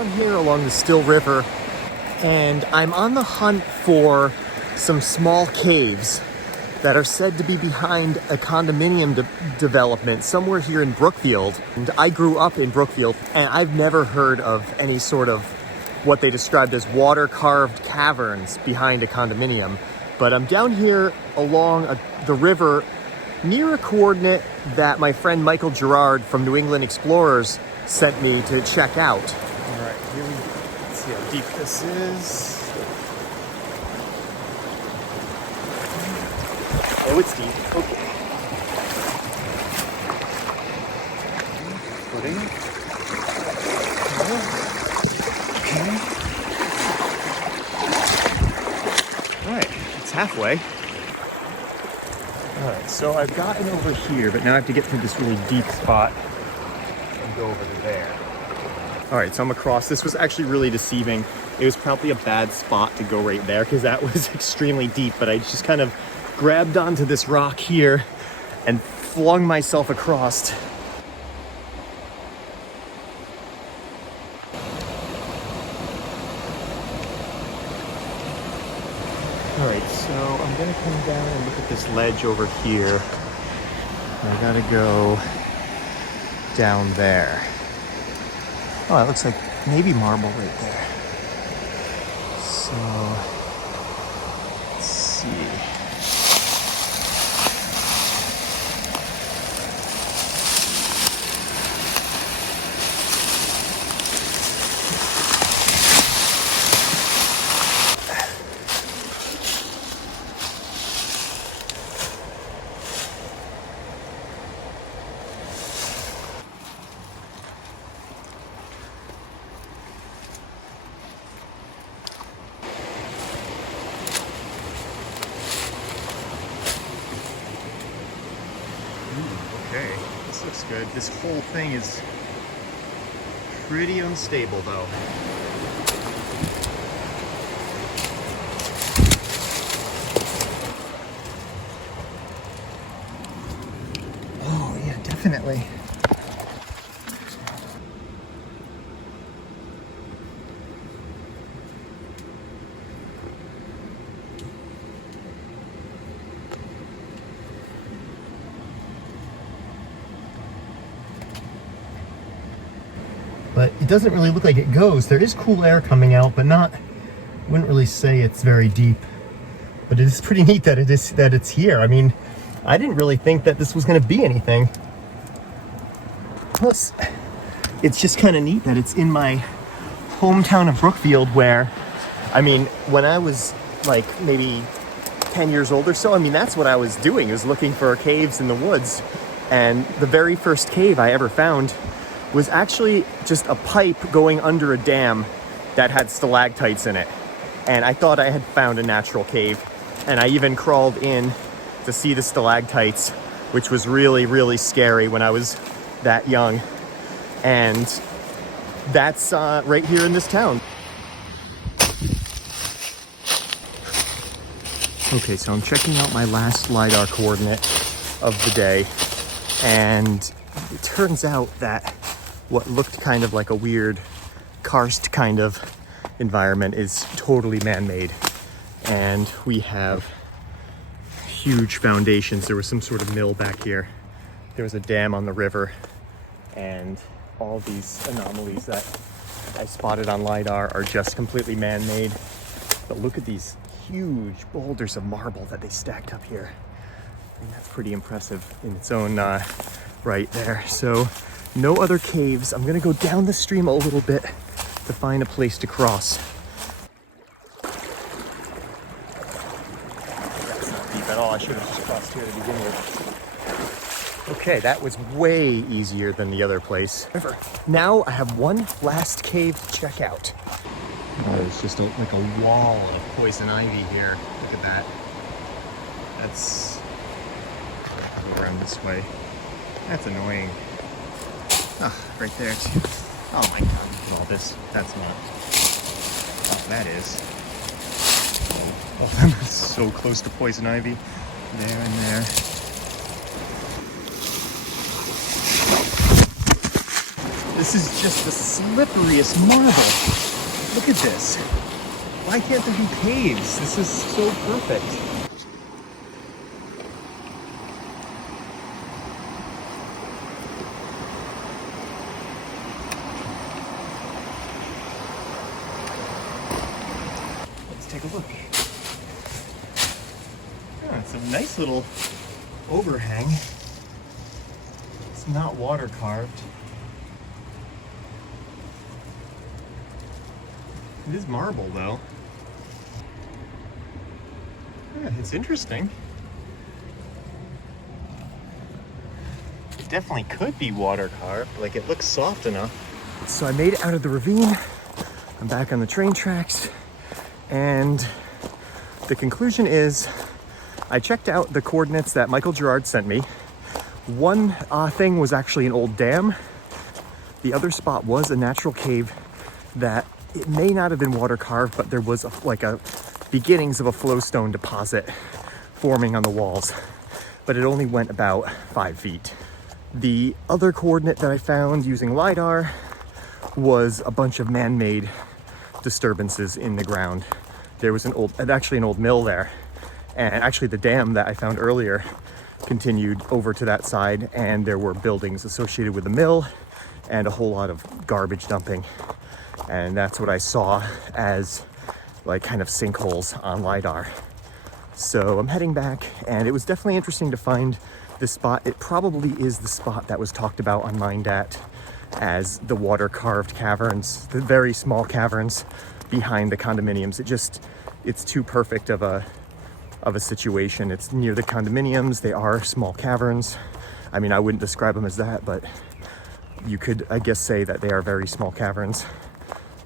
down here along the Still River, and I'm on the hunt for some small caves that are said to be behind a condominium development somewhere here in Brookfield. And I grew up in Brookfield, and I've never heard of any sort of what they described as water-carved caverns behind a condominium. But I'm down here along the river near a coordinate that my friend Michael Gerard from New England Explorers sent me to check out. All right, here we go. Let's see how deep this is. Oh, it's deep. Okay. Footing. Okay. All right, it's halfway. All right, so I've gotten over here, but now I have to get through this really deep spot and go over to there. All right, so I'm across. This was actually really deceiving. It was probably a bad spot to go right there because that was extremely deep, but I just kind of grabbed onto this rock here and flung myself across. All right, so I'm gonna come down and look at this ledge over here. I gotta go down there. Oh, it looks like maybe marble right there. So, let's see. Okay, this looks good. This whole thing is pretty unstable though. Oh yeah, definitely. But it doesn't really look like it goes. There is cool air coming out, but not, wouldn't really say it's very deep. But it is pretty neat that it's here. I mean, I didn't really think that this was gonna be anything. Plus, it's just kind of neat that it's in my hometown of Brookfield where, I mean, when I was like maybe 10 years old or so, I mean, that's what I was doing, is looking for caves in the woods. And the very first cave I ever found was actually just a pipe going under a dam that had stalactites in it. And I thought I had found a natural cave. And I even crawled in to see the stalactites, which was really, really scary when I was that young. And that's right here in this town. Okay, so I'm checking out my last LiDAR coordinate of the day. And it turns out that what looked kind of like a weird karst kind of environment is totally man-made. And we have huge foundations. There was some sort of mill back here. There was a dam on the river, and all these anomalies that I spotted on LiDAR are just completely man-made. But look at these huge boulders of marble that they stacked up here. I mean, that's pretty impressive in its own right there. So no other caves. I'm gonna go down the stream a little bit to find a place to cross. That's not deep at all. I should have just crossed here to begin with. Okay, that was way easier than the other place. However, now I have one last cave to check out. Oh, there's just like a wall of poison ivy here. Look at that. That's... I'll go around this way. That's annoying. Ah, right there too. Oh my god, look at all this. That's not. Oh, that is. Oh, I'm so close to poison ivy. There and there. This is just the slipperiest marble. Look at this. Why can't there be caves? This is so perfect. Let's take a look. Oh, it's a nice little overhang. It's not water carved. It is marble though. Yeah, it's interesting. It definitely could be water carved, like it looks soft enough. So I made it out of the ravine. I'm back on the train tracks, and the conclusion is I checked out the coordinates that Michael Gerard sent me. One thing was actually an old dam. The other spot was a natural cave that it may not have been water carved, but there was like a beginnings of a flowstone deposit forming on the walls, but it only went about 5 feet. The other coordinate that I found using LiDAR was a bunch of man-made disturbances in the ground. There was an old mill there, and actually the dam that I found earlier continued over to that side, and there were buildings associated with the mill and a whole lot of garbage dumping. And that's what I saw as like kind of sinkholes on LiDAR. So I'm heading back, and it was definitely interesting to find this spot. It probably is the spot that was talked about on MineDat as the water carved caverns, the very small caverns behind the condominiums. It's too perfect of a situation. It's near the condominiums. They are small caverns. I mean, I wouldn't describe them as that, but you could, I guess, say that they are very small caverns.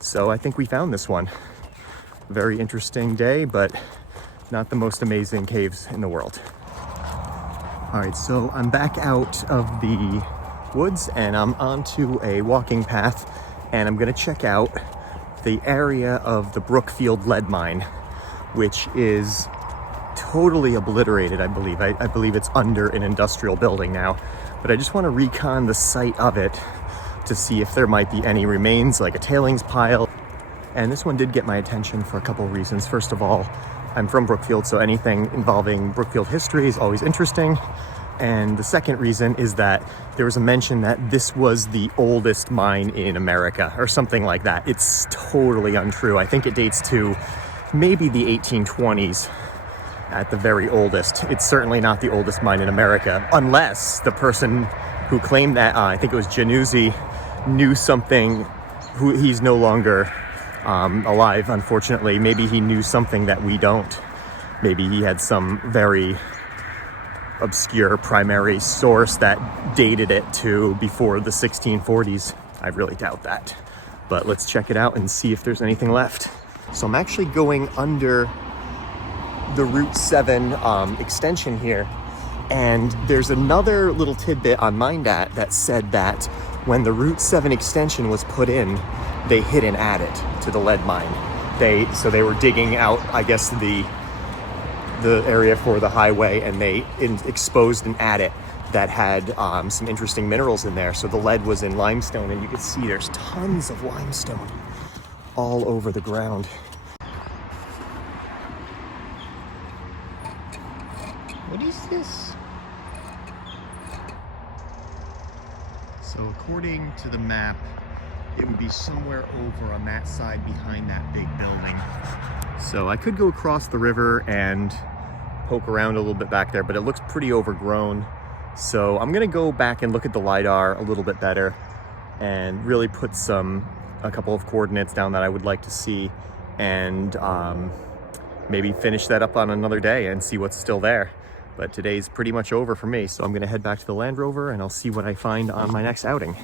So I think we found this one. Very interesting day, but not the most amazing caves in the world. All right, so I'm back out of the woods and I'm onto a walking path, and I'm gonna check out the area of the Brookfield Lead Mine, which is totally obliterated, I believe. I believe it's under an industrial building now, but I just want to recon the site of it to see if there might be any remains, like a tailings pile. And this one did get my attention for a couple of reasons. First of all, I'm from Brookfield, so anything involving Brookfield history is always interesting. And the second reason is that there was a mention that this was the oldest mine in America or something like that. It's totally untrue. I think it dates to maybe the 1820s at the very oldest. It's certainly not the oldest mine in America, unless the person who claimed that, I think it was Januzzi, knew something. He's no longer alive, unfortunately. Maybe he knew something that we don't. Maybe he had some very obscure primary source that dated it to before the 1640s. I really doubt that, but let's check it out and see if there's anything left. So I'm actually going under the Route 7 extension here, and there's another little tidbit on MineDat that said that when the Route 7 extension was put in, they hid an adit to the lead mine. So they were digging out, I guess, the area for the highway, and they exposed an adit that had some interesting minerals in there. So the lead was in limestone, and you can see there's tons of limestone all over the ground. What is this? So according to the map, it would be somewhere over on that side behind that big building. So I could go across the river and poke around a little bit back there, but it looks pretty overgrown. So I'm gonna go back and look at the LiDAR a little bit better and really put a couple of coordinates down that I would like to see, and maybe finish that up on another day and see what's still there. But today's pretty much over for me, so I'm gonna head back to the Land Rover and I'll see what I find on my next outing.